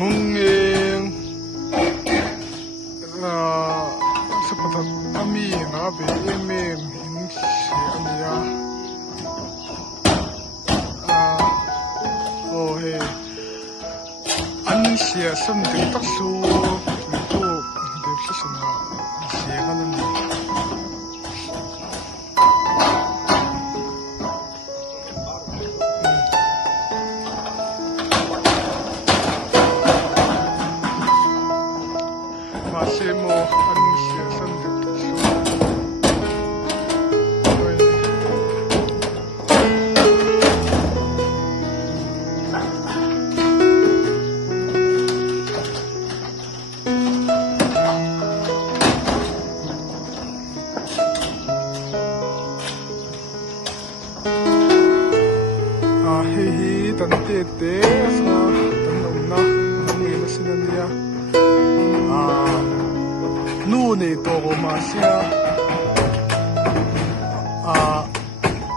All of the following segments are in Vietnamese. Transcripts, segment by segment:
ngung sepatat ami ngabe emem si amia oh he ansia something taksu itu dia sana siapa namanya masih mau ansia something hehe tante sa tanong na hangin sila niya nune ito ko masya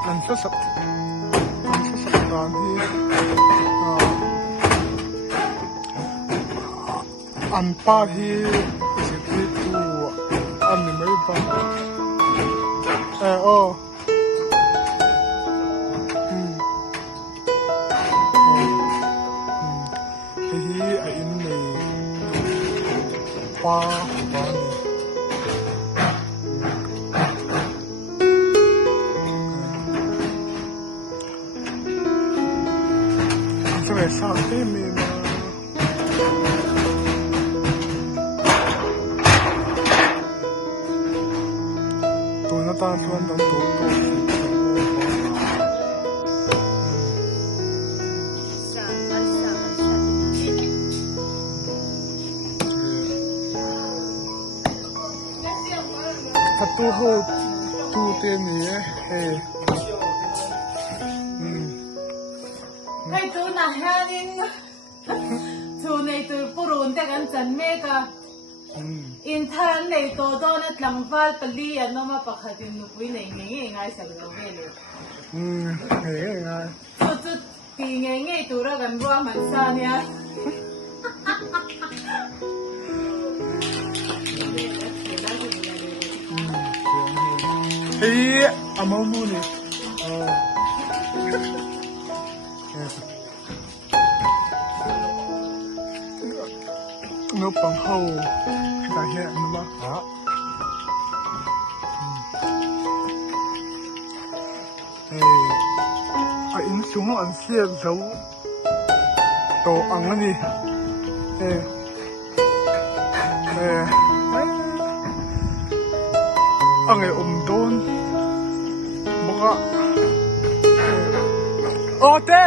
ang sasaktan ang pahi isip ito ang may ba Hehe ayun may pa ang sa akin may tunatan ng tuto Katuho tute ni Hey tu na hanin tu nei tu purun te kan chan me ka in tharan nei to do na tlangwal pali an no ma pakhatin nu pui nei nge ngai sa lo ve le ngai tu ti nge tu ra kan ro man sa nia Hehe amaw mo ni no pang hau dahil ano ba ay insungo ang siya daw to ang ani ang ay doon baka ote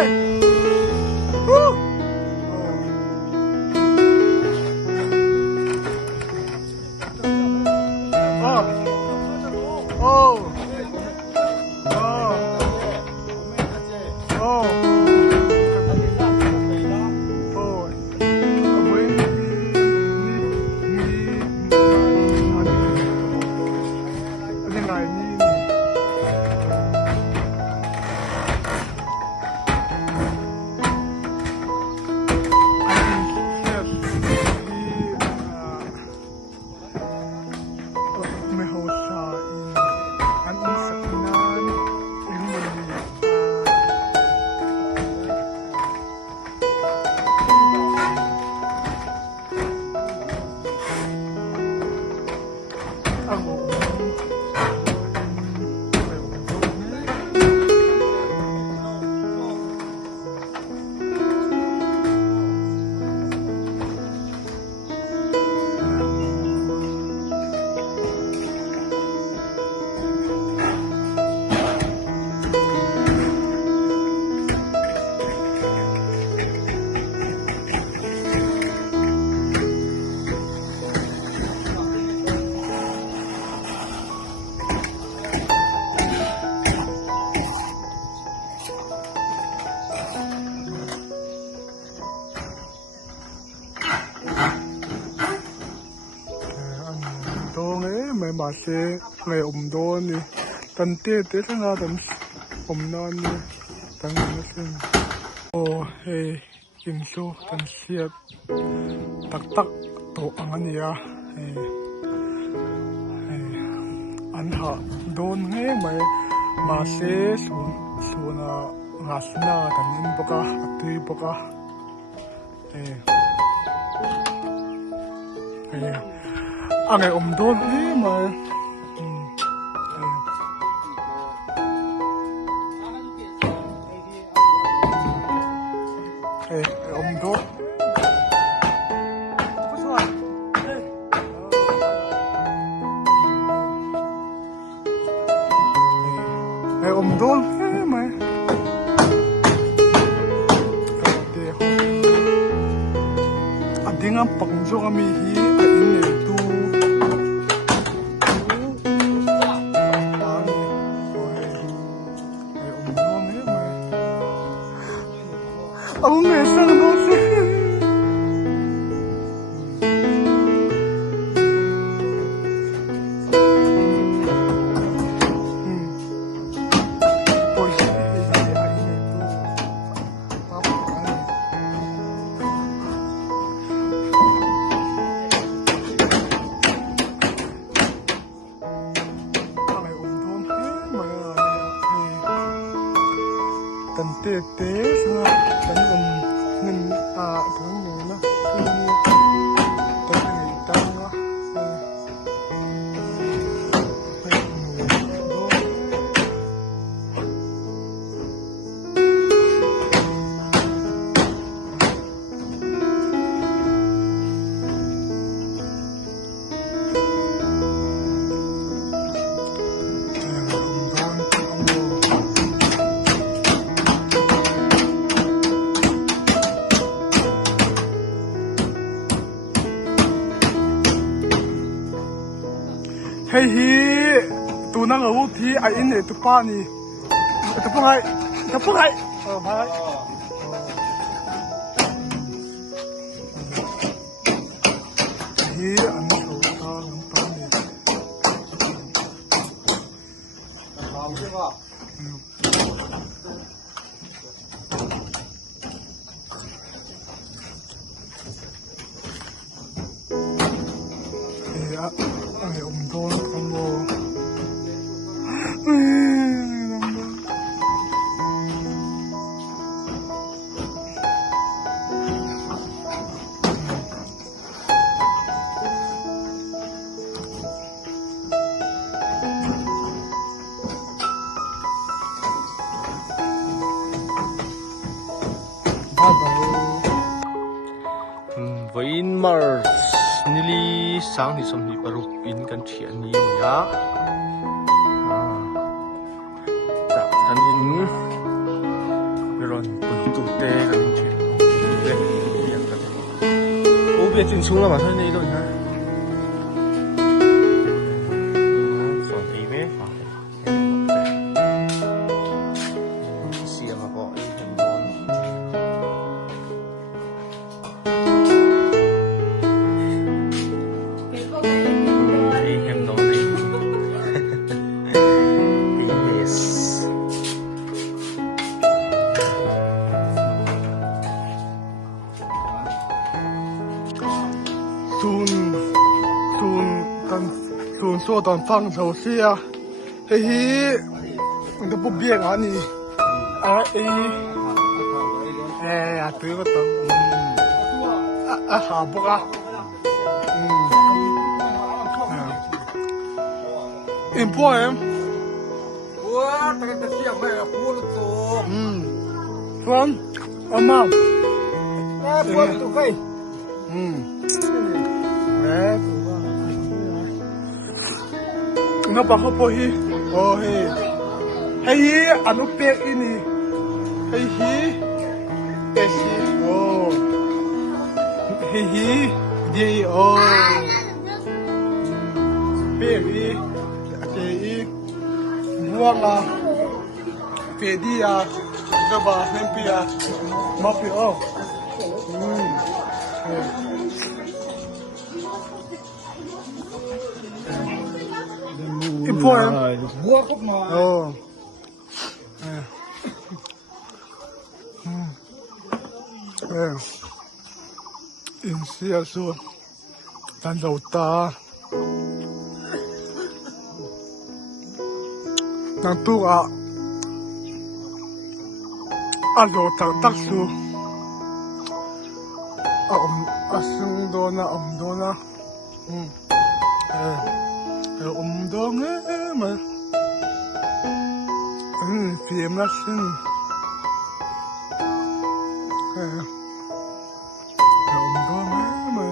may mase ngay doon ni tante te sa nga dan non ni tang nasin oh hey in su kan siat tak tak to ang ania an ha don nge mai ma se su na ngasna kan in boka atui boka angai don nge mai don don mày anh bằng cho kami hi anh này tu ông này sang đó chứ tận tê tê sao tận ngân cái này nó tận này tăng quá hey hi tu nang au thi ai in ne tu pa ni tu pa hai hai hi an so ta lang pa ni am je ba ai don combo với Mars nili sang ni som ni paruk in kan thia ni ya ta kan in ron pun tu te kan thia le ya kan o bia chin sung la ma sa ni lo na so ti me fa sia ma ko i kan don sun so don phang so sia he hi the bu bia ga ni a tu ko tong ha bu ga in po em Wah, ternyata siap ya, puluh tuh. Tuan amam Puluh tuh kai. Nó bảo họ hi, hey hi, anh úp bẹt ini, hey hi, esi, hey hi, đi bẹt đi, cái buông à, bẹt đi à, cái bà nem pi à, mà pi important. Buah kok mah. Oh. in sia su tan dầu ta nang tu a lo tak tak su a sung do na do nghe mà phim là xin do nghe mà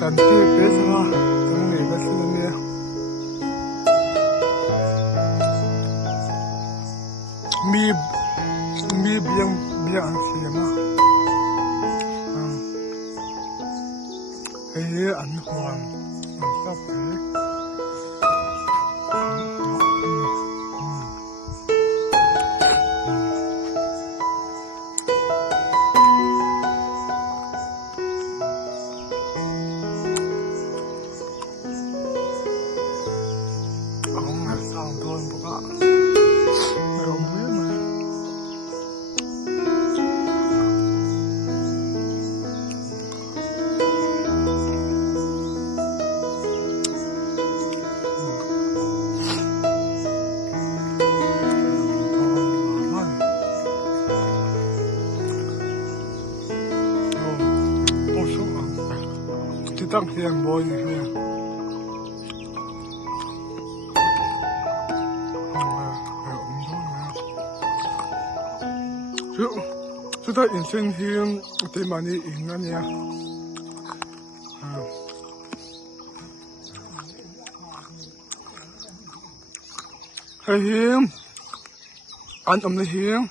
Tạm biệt bây giờ, trong này là sự nè. Mi biang biang gì mà. Cái ăn hoàng, ăn sắp thế. Tăng tiền bồi như thế chú ta in sinh hiên thì mà đi in anh nha hay hiên anh lấy hiên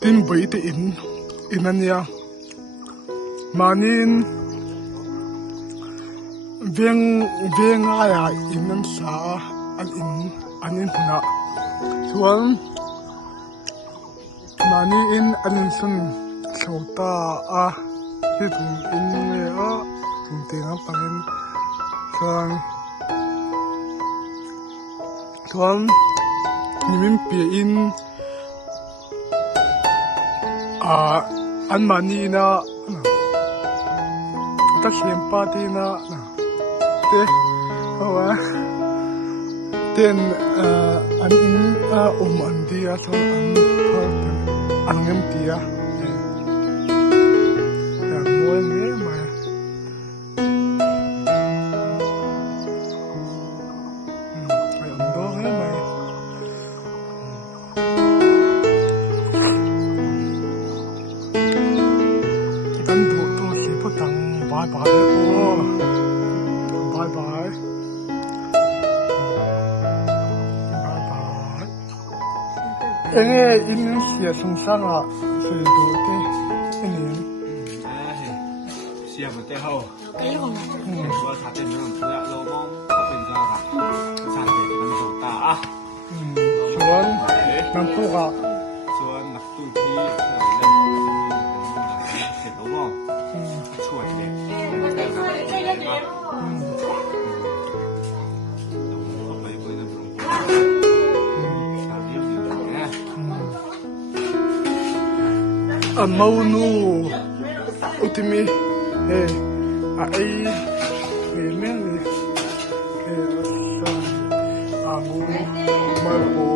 tin bấy thì in anh nha manin veng aya inan sa anin na chuan mani in anin sun chota a hi tum in nge a tum tenga pangin chuan nimin pi in an mani na ta xem party na te hawa ten an in an dia so an ngem tia ya moi me ma ai am do he mai tan do to si po tang bye bye oh bye bye bye bye enge in sia sung sang a se do te ene sia một tay hậuว่าถ้าเป็นเรื่องเพื่อเรามองเป็นก็ค่ะสร้างเด็กมันสงตาอ่ะ ส่วนน้ำตุ๊กอ่ะ ส่วนนักตู้ที่เรื่องที่เสร็จแล้วก็ช่วยเด็กไปคุยกับหลวงพ่อตามที่อยู่นะ Maunu ultimi ai meli amu marco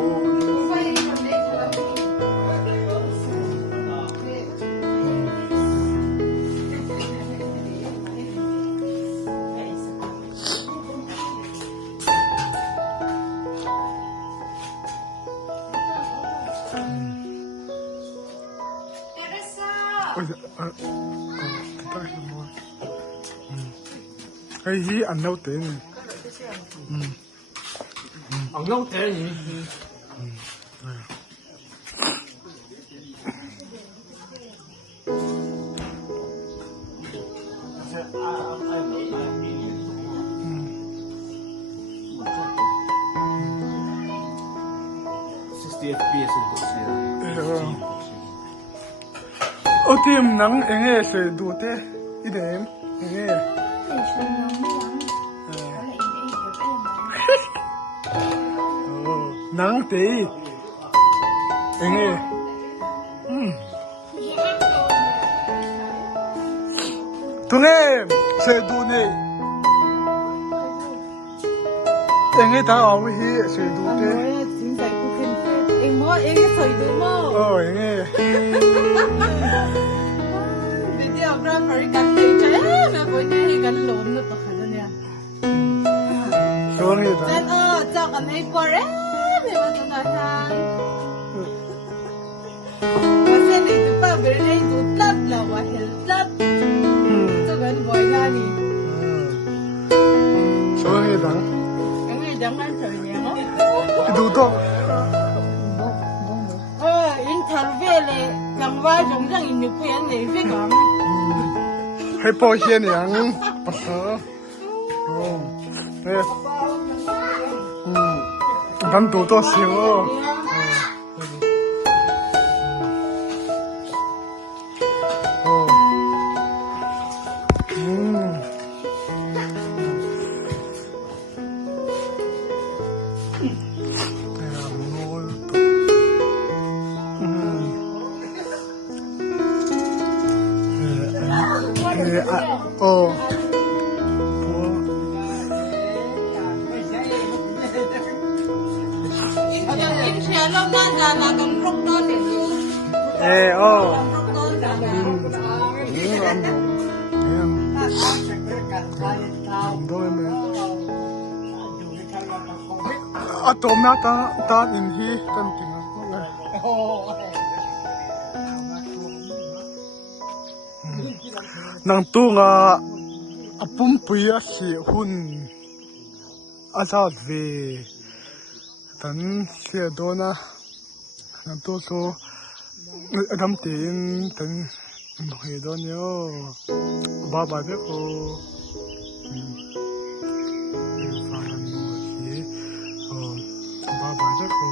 cái gì ăn đâu thế này Ang nông thế nhỉ? FPS in boxing. Ô tim nắng anh nghe sẽ đủ thế ít em anh nghe nắng tí anh nghe tụi em sẽ đủ này anh nghe ta ở với hi sẽ đủ thế 진짜 이거 뭐 애기서 이들 뭐 anh nghe video bra phải cắt tay trái mà với cái cái lộn nó tao khăn nè số này ta nên cho cái này qua đấy thì mà tụi nó sang mà xem đi tụi ba bên đây tụi lát là và hết lát cho cái gọi ra đi số này ta cái này chẳng ăn trời nhé nó đủ to interview này chẳng qua chúng chẳng in được quyền này với cả hay bao nhiêu nhang bắt đầu 난 또 떴어요. Atom na ta in hi kan ting nang tu nga apum puya si hun azat ve tan sia dona nang tu so adam tin tan he don yo ba de ko ba ba de ko